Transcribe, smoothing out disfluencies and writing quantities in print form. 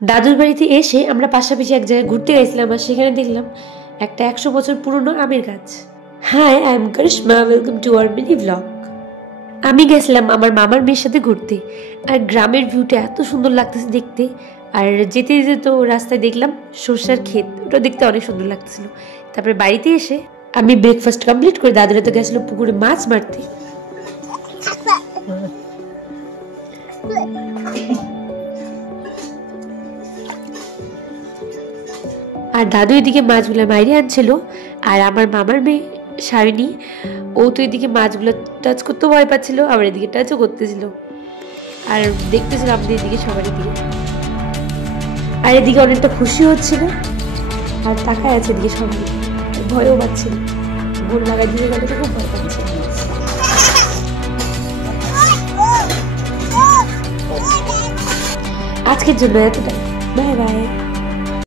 দাদুর বাড়িতে এসে আমরা পাশাপাশি এক জায়গায় ঘুরতে গেছিলাম আর সেখানে দেখলাম একটা 100 বছর পুরনো আমের গাছ। Hi, I am Karishma, welcome to our mini blog. আমি গেছিলাম আমার মামার মেয়ের সাথে ঘুরতে, আর গ্রামের ভিউটা এত সুন্দর লাগতেছে দেখতে। আর যেতে যেতে তো রাস্তায় দেখলাম সর্ষার ক্ষেত, ওটা দেখতে অনেক সুন্দর লাগতেছিল। তারপরে বাড়িতে এসে আমি ব্রেকফাস্ট কমপ্লিট করে দাদুরা তো গেছিল পুকুরে মাছ মারতে। আর দাদু এদিকে মাছগুলো মাইরে আনছিল, আর আমার মামার মেয়ে শারিনী ও তো এদিকে মাছগুলো টাচ করতে ভয় পাচ্ছিল, আবার এদিকে টাচও করতেছিল আর দেখতেছিল আমাদের এদিকে সবার দিকে। আর এদিকে অনেকটা খুশি হচ্ছিল আর তাকায় আছে এদিকে সবাই, ভয়ও পাচ্ছিল। বোন লাগাই দিয়ে গেলে তো খুব ভয় পাচ্ছে। আজকের জন্য এতটাই, বাই বাই।